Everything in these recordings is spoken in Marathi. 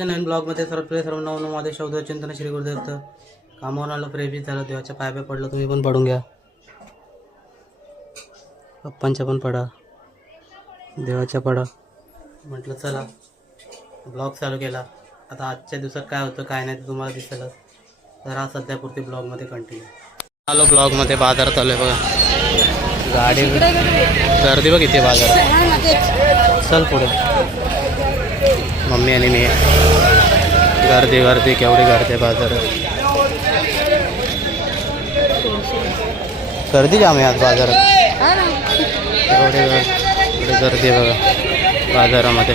दिवसाच्या नवीन ब्लॉगमध्ये सर्वांना माझे शब्द चिंतन श्री गुरुदेव. कामावरून आलं, प्रेरित झालं, देवाच्या पाया पडलं. तुम्ही पण पडून घ्या, पप्पांच्या पण पडा, देवाच्या पडा. म्हटलं चला ब्लॉग चालू केला. आता आजच्या दिवसात काय होतं काय नाही ते तुम्हाला दिसेल. तर हा सध्यापुरती ब्लॉगमध्ये कंटिन्यू आलो. ब्लॉगमध्ये बाजारात आलो आहे बघा. गाडी गर्दी बघ इथे बाजारात. चल पुढे. मम्मी आणि मी. गर्दी गर्दी केवढी गर्दी बाजारात. गर्दी जाम आहे आज बाजारात. एवढी गर्दी आहे बघा बाजारामध्ये.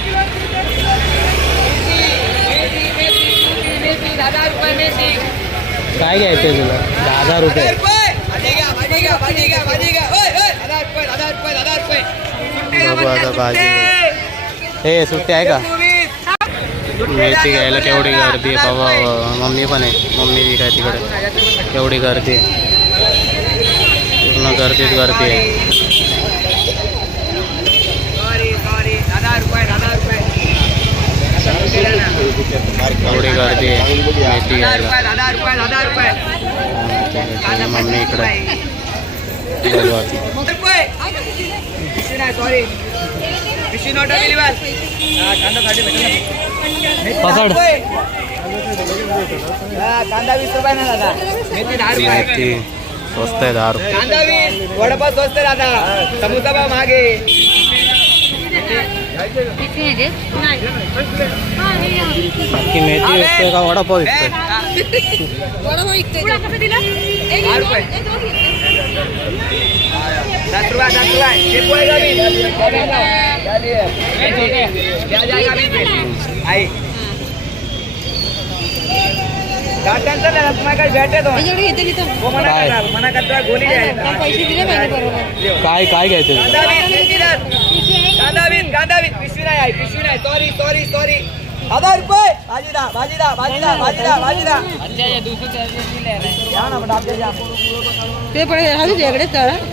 काय घ्यायचं तुला? 10,000 रुपये. बघू आता भाजी. हे सुट्टी आहे का? मेथी घ्यायला केवढी गर्दी आहे बाबा. मम्मी पण आहे, मम्मी बी काय तिकडे. केवढी गर्दी आहे, पूर्ण गर्दीत गर्दी आहे. एवढी गर्दी आहे मेथी घ्यायला. मम्मी इकडे. पकड. कांदा 20 रुपये ना दादा. मेथी 10 रुपये. मेथी स्वस्त आहे. 10 रुपये. कांदा 20. वडापाव स्वस्त आहे दादा. समोसा पाव मागे. की मेथी विकतोय का वडापाव विकतोय? 10 रुपये. 10 रुपये. आई तुम्हाला काही भेटे तो मना करता गोली काय काय घ्यायचं? कांदा 20 पिशवी नाही आहे. पिशवी नाही. सॉरी 1000 रुपये. भाजीदा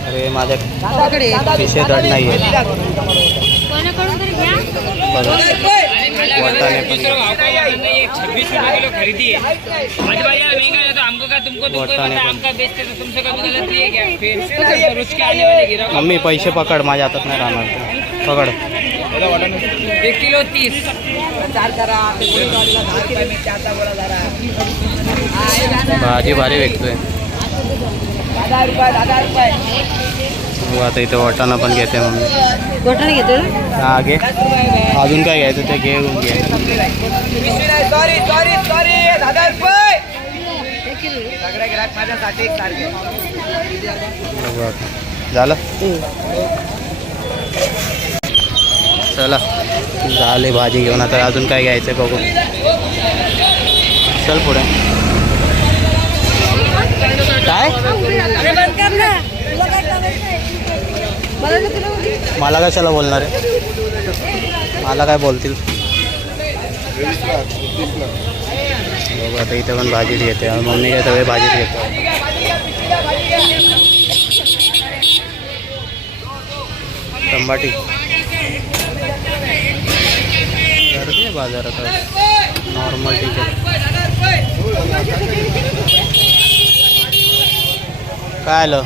अरे माझ्या खिशे धड नाही आहे. वाटाणे पण मम्मी पैसे पकड. माझ्या हातात नाही राहणार. पकड. 1 किलो 30. भाजी भारी विकतोय. 10 रुपये. आता इथे वाटाणा पण घेते मम्मी. वाटाणे घेतो. हा घे. अजून काय घ्यायचं ते घेऊन घे. सॉरी 10 रुपये. सगळ्या गिराक माझ्यासाठी एक सारखे. झालं. चला झाले भाजी घेऊन. आता अजून काय घ्यायचं बघू. चल पुढे. काय मला कशाला बोलणार आहे? मला काय बोलतील. बघू आता इथे पण भाजीच घेते. मम्मी काय सगळे भाजीच घेते. टमाटी गर्दी आहे बाजारात. नॉर्मल तिकीट काय आलं?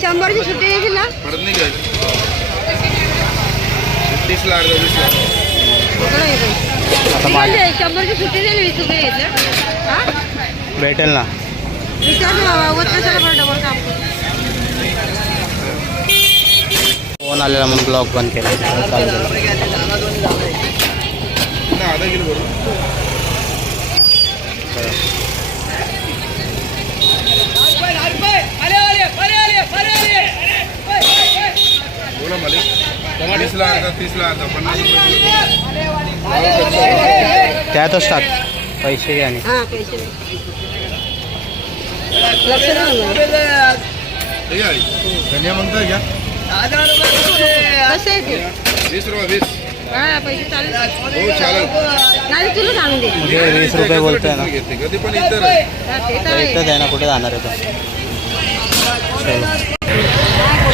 100ची सुट्टी देतील ना? 30ला 20ला. आता माझी 100ची सुट्टी दिली 20 रुपये घेतलं. भेटेल ना. फोन आलेला म्हणून ब्लॉग बंद केला. बोला मालिक. 30ला 50 त्यातच टाक. पैसे घ्या. धनिया म्हणताय का? 20 रुपये. 20 पैसे चालेल. हो चालेल. नाही तुला सांगून दे. म्हणजे 20 रुपये बोलतोय ना. कधी पण इतर आहे. इथंच आहे ना. कुठे जाणार आहे तो?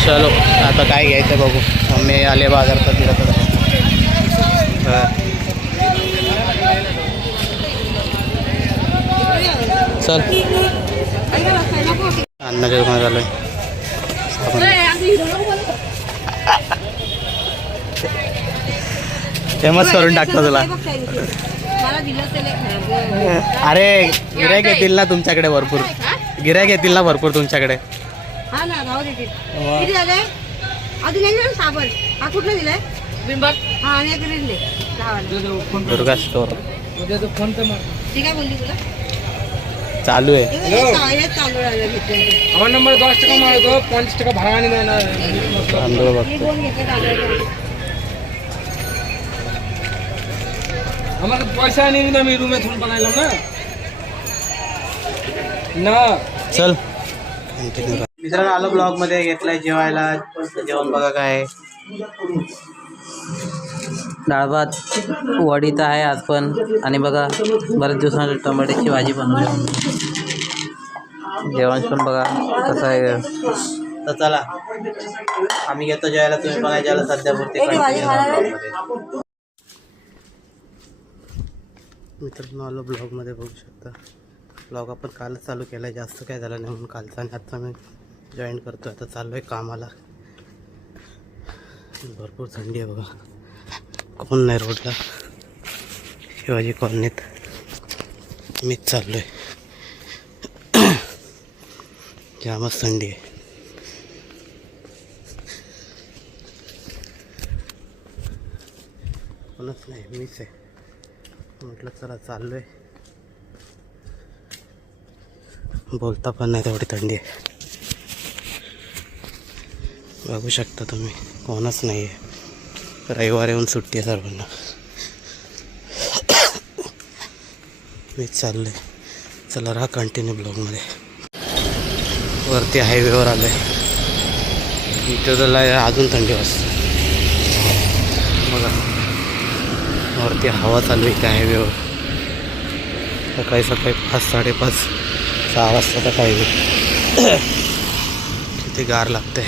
चलो आता काय घ्यायचं बघू. मम्मी आले बाजारात. तिला तर चल अन्नाच्या दुकानात आलोय. फेमस करून टाकतो तुला. अरे गिऱ्हाईक येतील ना तुमच्याकडे भरपूर. गिऱ्हाईक येतील ना भरपूर तुमच्याकडे. हा ना भाव देतील. किती झाले अजून एक जण साबण. हा कुठला दिलाय बिंबक. हा आणि एक रिन दे 10 वाला. दुर्गा स्टोर ती काय बोलली तुला चालू आहे. तांदूळ आले घेतले. আমার নম্বরে 10 টাকা মারো তো 50 টাকা ভাড়া নিয়ে না तांदूळ हे बघतो. दोन घेतले तांदूळ. আমার পয়সা নিয়ে কিন্তু আমি রুমে থুন বানাইলাম না না चल मित्रांनो आलो ब्लॉग मध्ये. घेतलाय जेवायला. जेवण बघा काय आहे. डाळ भात वडी तर आहे आज पण. आणि बघा बऱ्याच दिवसांनी टोमॅटोची भाजी बनवली. जेवण पण बघा कसं आहे. तर चला आम्ही घेतो जेवायला. तुम्ही बघा जेवायला सध्या पुरते. मित्रांनो आलो ब्लॉगमध्ये. बघू शकता ब्लॉग आपण कालच चालू केला आहे. जास्त काय झालं नाही म्हणून कालचा. आणि आत्ता मी जॉईन करतो. आता चाललो आहे कामाला. भरपूर थंडी आहे बघा. कोण नाही रोडला. शिवाजी कॉलनीत मीच चाललो आहे. जामच थंडी आहे. कोणच नाही मीच आहे. म्हटलं चला चाललो आहे. बोलता पण नाही तेवढी थंडी आहे. बघू शकता तुम्ही कोणच नाही आहे. रविवार येऊन सुट्टी आहे सर्वांना. मीच चाललो आहे. चला राहा कंटिन्यू ब्लॉगमध्ये. वरती हायवेवर आलो आहे. इथं अजून थंडी वाजते बघा. वरती हवा चालू आहे त्या हायवेवर. सकाळी 5, 5:30, 6 वाजता तर हायवे. किती गार लागते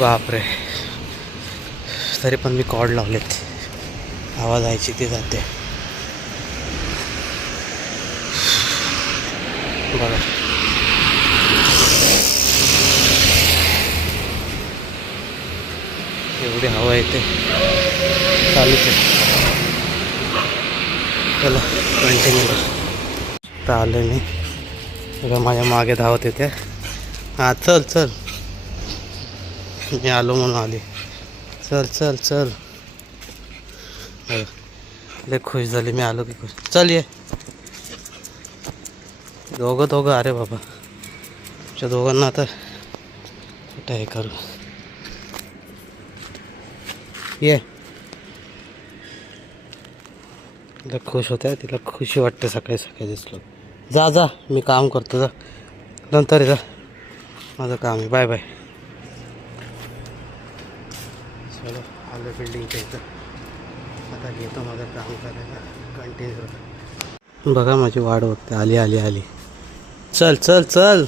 बापरे. तरी पण मी कॉर्ड लावलेत. हवा जायची ती जाते बघा. एवढी हवा येते. चालूच आहे. चला कंटिन्यू तर आलो मी. बघा माझ्या मागे धावत येते. हां चल चल. मी आलो म्हणून आली. चल चल चल. लय खुश झाली मी आलो की खुश. चल ये. दोघं अरे बाबा. तुमच्या दोघांना आता कुठं हे करू. ये. तिला खुश होत्या. तिला खुशी वाटते सकाळी सकाळी दिसलो. जा जा मी काम करतो. जा नंतर जा. माझं काम आहे. Bye bye. चलो आलो बिल्डिंगच्या इथं. आता घेतो माझं काम करायला कंटिन्यू. बघा माझी वाट बघते. आली आली आली. चल चल चल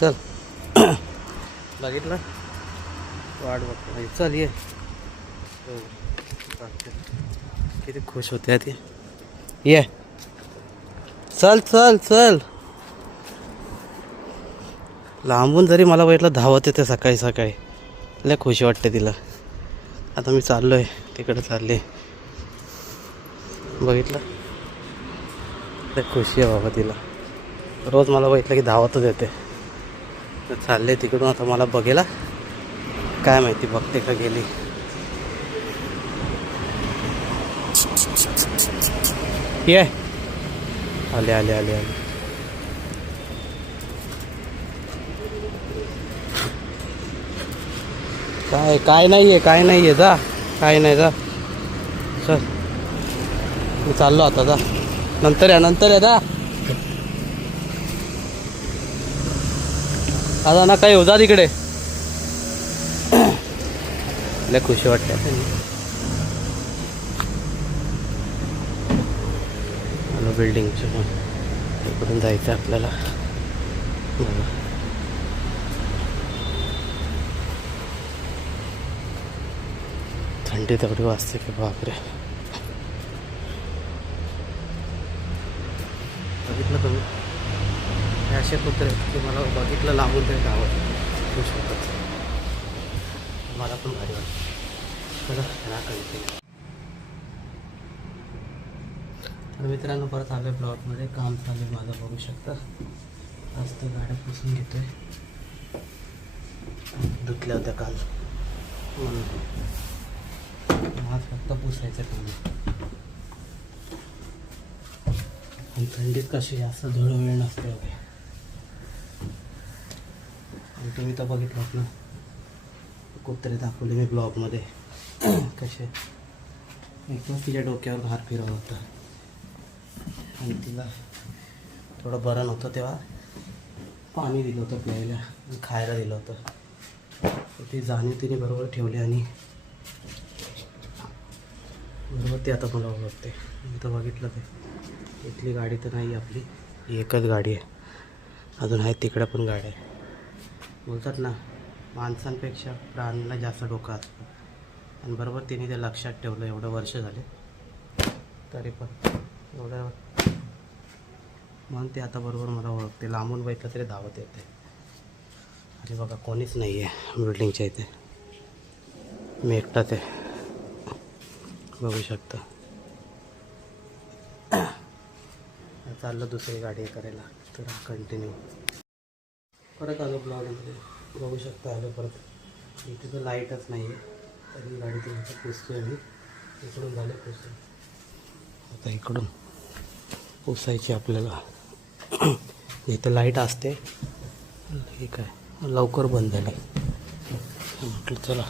चल. बघितलं वाट बघते. चल ये. किती खुश होते ती. ये चल चल चल. लांबून जरी मला बघितलं धावत येते सकाळी सकाळी. लय खुशी वाटते तिला. आता मी चाललो आहे तिकडे. चालले बघितलं. लय खुशी आहे बाबा तिला. रोज मला बघितलं की धावतच येते. तर चालले तिकडून. आता मला बघेला काय माहिती बघते का गेली. ये आले आले आले आले. काय नाही आहे काय नाही आहे. जा काय नाही. जा चल मी चाललो आता. जा नंतर या नंतर या. जा आता ना काही हो. जा तिकडे. लय खुशी वाटते. बिल्डिंगचं पण इकडून जायचं आपल्याला. बघा थंडी तेवढी वाजते की बापरे. बघितलं तुम्ही, हे असे कुत्रे की मला बघितलं लांबून तरी धावत खुश होतं. मला पण भारी वाटतं. चला ह्या कंटिन्यू. तर मित्रांनो परत आलो आहे ब्लॉकमध्ये. काम चालू आहे माझं, बघू शकता. आज तर गाड्या पुसून घेतो आहे, धुतल्या होत्या काल म्हणून. आज फक्त पुसायचं काम आहे. आणि थंडीत कशी असं धुळ वेळ नसते वगैरे. आणि तुम्ही तर बघितलात ना, कुत्रे दाखवले मी ब्लॉगमध्ये कसे. एकदम तिच्या डोक्यावर भार फिरवत होता आणि तिला थोडं बरं नव्हतं तेव्हा पाणी दिलं होतं प्यायला आणि खायला दिलं होतं. तर ती जाणीव तिने बरोबर ठेवली आणि बरोबर ती आता मला ओळखते. मी तर बघितलं ते. इथली गाडी तर नाही आपली, ही एकच गाडी आहे. अजून आहेत तिकडं पण गाड्या आहे. बोलतात ना, माणसांपेक्षा प्राण्यांना जास्त डोकं असतं. आणि बरोबर तिने ते लक्षात ठेवलं. एवढं वर्ष झाले तरी पण एवढं, म्हणून ते आता बरोबर मला ओळखते. लांबून बघितलं तरी धावत येते. अरे बघा, कोणीच नाही आहे बिल्डिंगच्या इथे, मी एकटाच आहे, बघू शकता. चाललं दुसरी गाडी करायला. तर कंटिन्यू परत आलो ब्लॉगमध्ये, बघू शकता. आलो परत. इथे तर लाईटच नाही आहे, तरी गाडी तुम्ही पुसतोय मी. इकडून झाले पुसून, आता इकडून पुसायची आपल्याला. इथं लाईट असते, ठीक आहे. लवकर बंद झाली. म्हटलं चला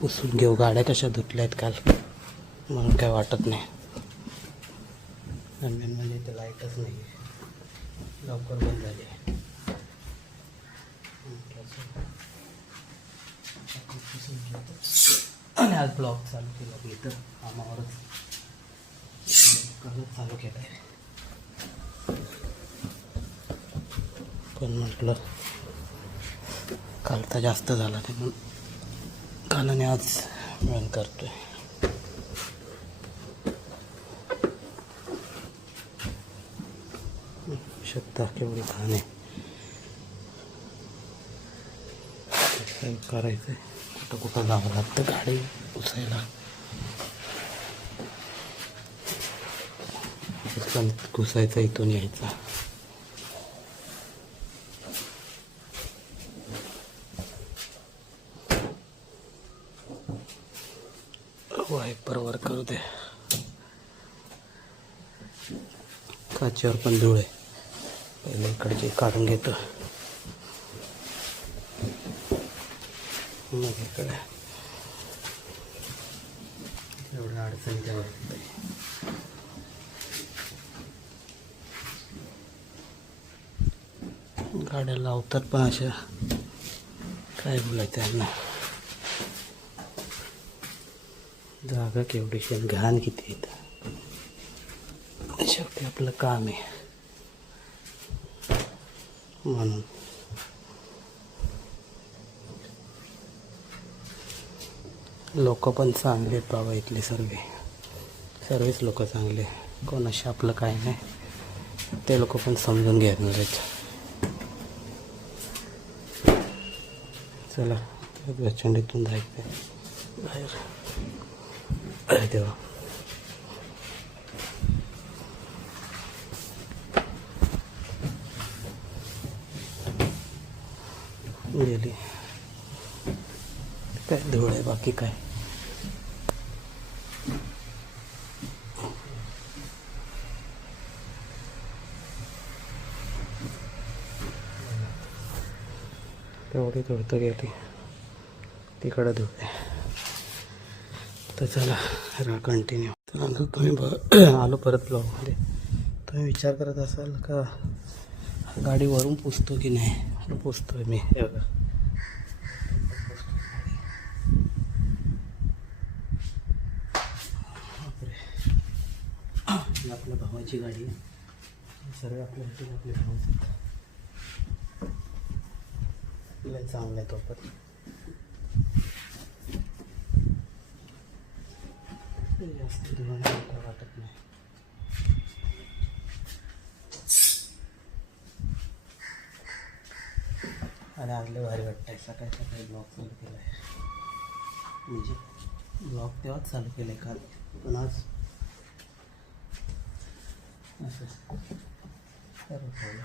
पुसून घेऊ. गाड्या कशा धुतल्या आहेत काल, म्हणून काय वाटत नाही. मेन म्हणजे इथं लाईटच नाही आहे, लवकर बंद झाली आहे. आणि आज ब्लॉग चालू केला मी इथं कामावरच. करत चालू केलं आहे, पण म्हटलं काल तर जास्त झाला नाही म्हणून काल आणि आज मिळून करतोय. शकता केवढी घाण आहे. काय करायचं आहे, कुठं कुठं जावं लागतं गाडी पुसायला. पण घुसायचं, इथून यायचा. वायपरवर करू दे. काचेवर पण धूळ आहे, पहिले इकडचे काढून घेतो. मग इकडे एवढ्या अडचणीच्या वरती गाड्या लावतात पण अशा, काय बोलायचं यांना. जागा केवढीशी, घाण किती येतं. शेवटी आपलं काम आहे म्हणून. लोक पण चांगले आहेत बाबा इथले. सर्वच लोक चांगले. कोणाशी आपलं काय नाही, ते लोक पण समजून घेणार आहेत. चला प्रचंडीतून जायचं बाहेर. अरे देवा, गेली. काय धूळ आहे, बाकी काय. तेवढी धूळ तर गेली, तिकडं धूळ आहे. तर चला रा कंटिन्यू. तर तुम्ही आलो परत ब्लॉगमध्ये. तुम्ही विचार करत असाल का गाडी वरून पुसतो की नाही. पुसतोय मी, हे बघा. आपल्या भावाची गाडी आहे, सर्व आपल्या भावाचं चांगला आहे तो पण. जास्त धुवायला वाटत नाही. आणि आजले भारी वाटतं आहे. सकाळी सकाळी ब्लॉग चालू केला आहे. म्हणजे ब्लॉग तेव्हाच चालू केलं आहे काल, पण आज असं करू ठेवलं.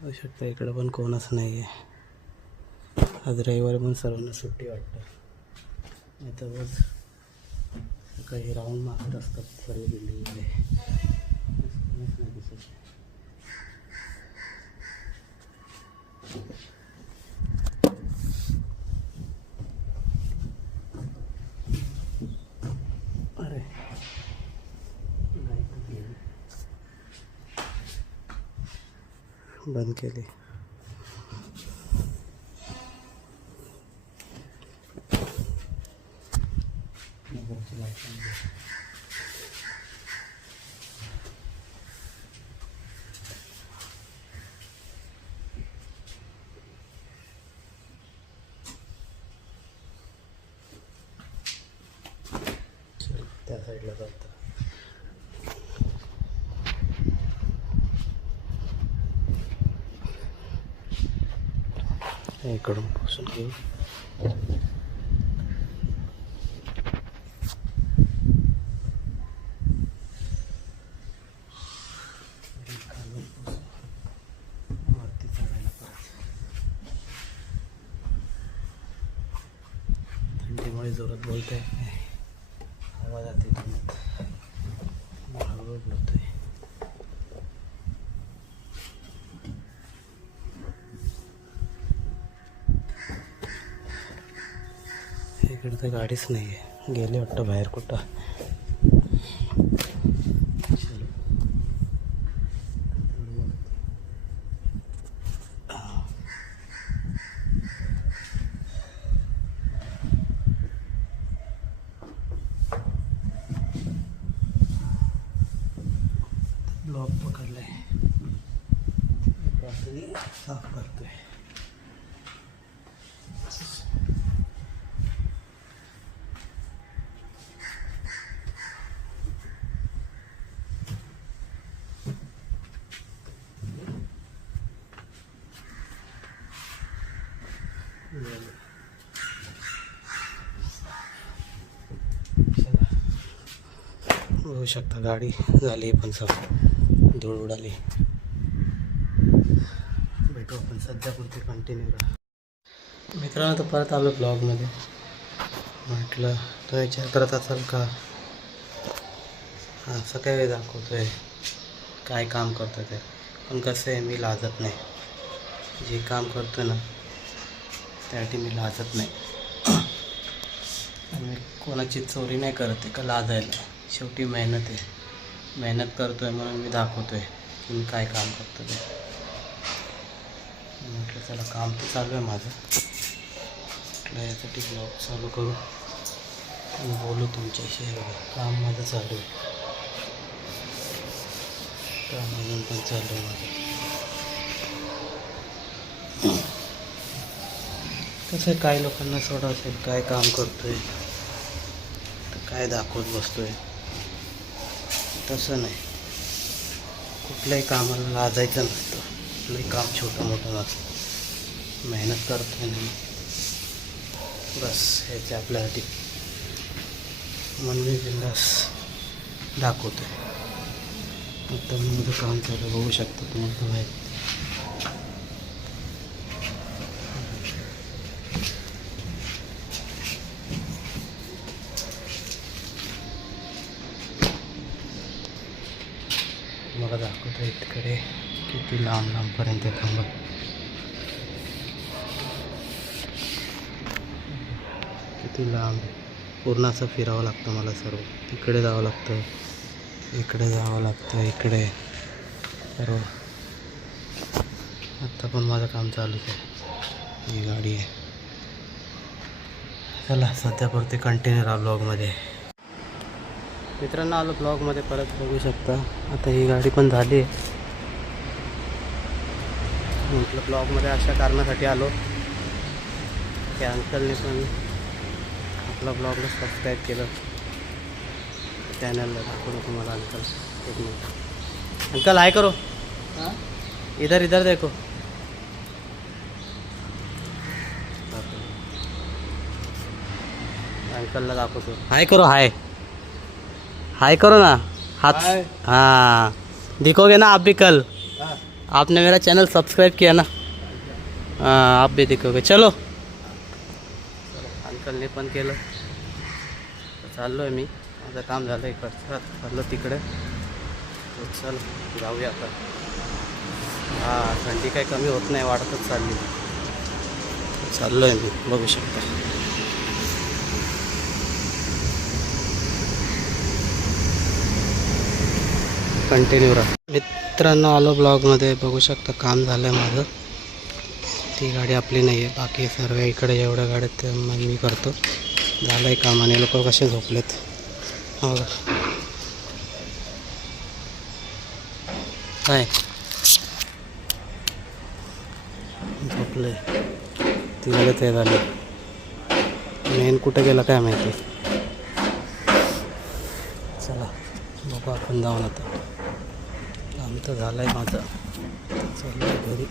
होऊ शकतं इकडं पण कोणच नाही आहे. आज रविवार पण सर्वांना सुट्टी वाटतं. नाही तर बस काही राऊंड मारत असतात सर्व बिल्डिंगमध्ये. कोणच नाही दिसत. अरे लाईट गेली, बंद केली. त्या साईडला जातं. इकडून पुसून घेऊ. वरती चढायला परत थंडीमुळे जोरात बोलता येत नाही. हवा जाते तोंडात. हळूहळू बोलतोय. इकडे तर गाडीच नाही आहे. गेले वाटतं बाहेर कुठं. ब्लॉक पकडलाय. साफ करतोय. होऊ शकता गाडी झाली पण साफ, धूळ उडाली. भेटू आपण सध्या पुरते कंटिन्यू राहा. मित्रांनो, तर परत आलो ब्लॉगमध्ये. म्हटलं तो विचार करत असाल का असं काय दाखवतोय, काय काम करतो ते. पण कसं आहे, मी लाजत नाही. जे काम करतो ना त्यासाठी मी लाजत नाही. आणि कोणाची चोरी नाही करत आहे का लाजायला. शेवटी मेहनत आहे. मेहनत करतो आहे म्हणून मी दाखवतो आहे की मी काय काम करतो ते. म्हटलं चला, काम तर चालू आहे माझं. म्हटलं यासाठी ब्लॉग चालू करू आणि बोलू तुमच्याशी. काम माझं चालू आहे. काम अजून पण चालू आहे माझं. कसं आहे, काही लोकांना सोडा असेल काय काम करतो आहे तर काय दाखवत बसतो आहे. तसं नाही. कुठल्याही कामाला लाजायचं नसतं. कुठलंही काम छोटं मोठं नसतं. मेहनत करतो आहे नाही बस, ह्याचे आपल्यासाठी मन मी बिंदास दाखवतो आहे. आता मी माझं काम चालू बघू शकतो तुम्हाला बाहेर. मला दाखवतो इकडे किती लांब लांबपर्यंत थांबत. किती लांब, पूर्ण असं फिरावं लागतं मला सर्व. इकडे जावं लागतं, इकडे जावं लागतं, इकडे सर्व. आत्ता पण माझं काम चालूच आहे. ही गाडी आहे. चला, सध्यापुरते कंटिन्यू राहा ब्लॉगमध्ये. मित्रांनो आलो ब्लॉगमध्ये परत, बघू शकता. आता ही गाडी पण झाली आहे. म्हटलं ब्लॉगमध्ये अशा कारणासाठी आलो की अंकलने पण आपला ब्लॉगला सबस्क्राईब केलं. चॅनलला दाखवलं तुम्हाला अंकल. एक मिनिट अंकल हाय करो. इधर इधर देखो. अंकलला दाखवतो. हाय करो. हाय हाय करो ना हाथ. हाँ दिखोगे ना आप भी कल. आपने मेरा चैनल सब्सक्राइब किया ना. हाँ आप भी दिखोगे. चलो अंकलने पण केलं. चाललो आहे मी. माझं काम झालं इकडचं, चाललो तिकडे. चल जाऊया आता. हां थंडी काही कमी होत नाही, वाढतच चालली. चाललो आहे मी, बघू शकता. कंटिन्यू राहा. मित्रांनो आलो ब्लॉगमध्ये, बघू शकता काम झालं आहे माझं. ती गाडी आपली नाही आहे, बाकी सर्व इकडे एवढ्या गाड्यात मग मी करतो. झालं आहे काम आणि लोक कसे झोपलेत हो काय झोपले. तिला ते झालं. मेन कुठे गेला काय माहिती. चला बघू आपण जाऊन आता. काम तर झालं आहे माझं. चल घरी.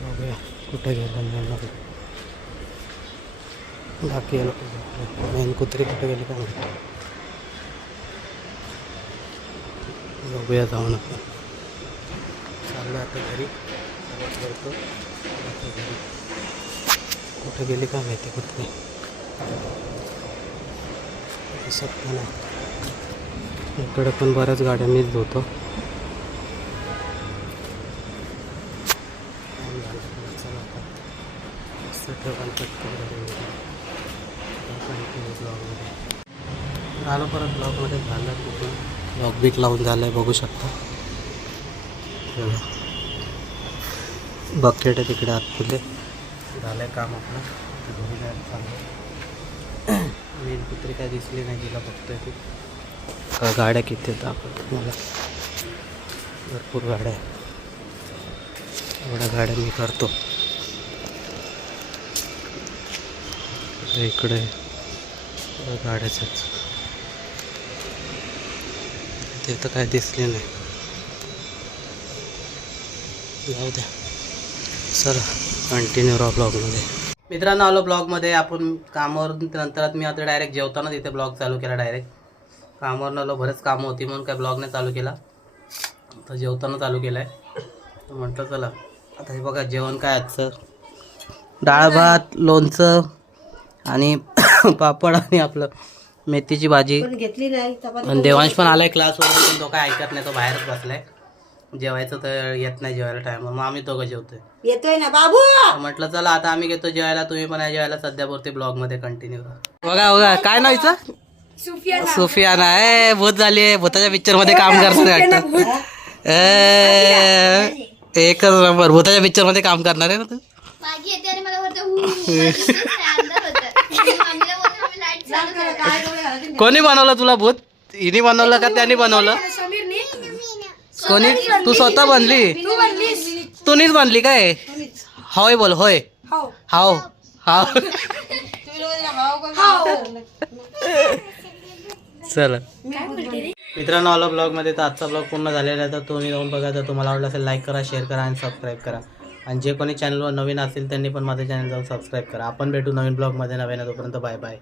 बघूया कुठे गेलं. बाकी मेन कुत्री कुठे गेली का माहिती. बघूया जाऊन आपण. चाललं आता घरी. करतो घरी. कुठे गेली का माहिती कुत्री. दिसत नाही. इकडे पण बऱ्याच गाड्या मीच धुतो. आलो परत ब्लॉगमध्ये. झालं कुठून ब्लॉग बीट लावून झालं आहे, बघू शकता. बकेट आहे तिकडे आत फुले. झालं आहे काम आपलं. घरी जायला चाललं. मेन कुत्री काय दिसली नाही, तिला बघतोय ती. गाड्या किती आहेत आपण मला. भरपूर गाड्या आहे. एवढ्या गाड्या मी करतो. इकडे गाड्याच आहेत. ते तर काय दिसले नाही. जाऊ द्या. सर कंटिन्यू राहा ब्लॉगमध्ये. मित्रांनो आलो ब्लॉगमध्ये. आपण कामावरून नंतर मी आता डायरेक्ट जेवताना तिथे ब्लॉग चालू केला. डायरेक्ट कामावरून आलो, बरेच कामं होती म्हणून काय ब्लॉगने चालू केला. आता जेवताना चालू केला आहे. म्हटलं चला आता हे बघा जेवण काय आजचं. डाळ भात, लोणचं आणि पापड आणि आपलं मेथीची भाजी. घेतली नाही चपाती. आणि देवांश पण आलाय क्लासवरून, पण तो काय ऐकत नाही, तो बाहेरच बसलाय. जेवायचं तर येत नाही जेवायला टाइम. मग आम्ही दोघं जेवतोय. येतोय ना बाबू. म्हटलं चला आता आम्ही घेतो जेवायला, तुम्ही पण आहे जेवायला. सध्यापुरती ब्लॉग मध्ये कंटिन्यू बघा. बघा काय नाहीचं. सुफियाना आहे. भूत झाली आहे. भूताच्या पिक्चर मध्ये काम करणार वाटतं. एकच नंबर. भूताच्या पिक्चर मध्ये काम करणार आहे ना तू. कोणी बनवलं तुला भूत. हिने बनवलं का त्याने बनवलं. कोणी. तू स्वतः बनली. तूनीच बनली काय. होय बोल. होय हाव हाव. चला मित्रांनो आलो ब्लॉगमध्ये. तर आजचा ब्लॉग पूर्ण झालेला आहे. तर तुम्ही जाऊन बघा. तर तुम्हाला आवडलं असेल लाईक करा, शेअर करा आणि सबस्क्राईब करा. आणि जे कोणी चॅनलवर नवीन असेल त्यांनी पण माझ्या चॅनल जाऊन सबस्क्राईब करा. आपण भेटू नवीन ब्लॉगमध्ये नव्यानं. तोपर्यंत बाय बाय.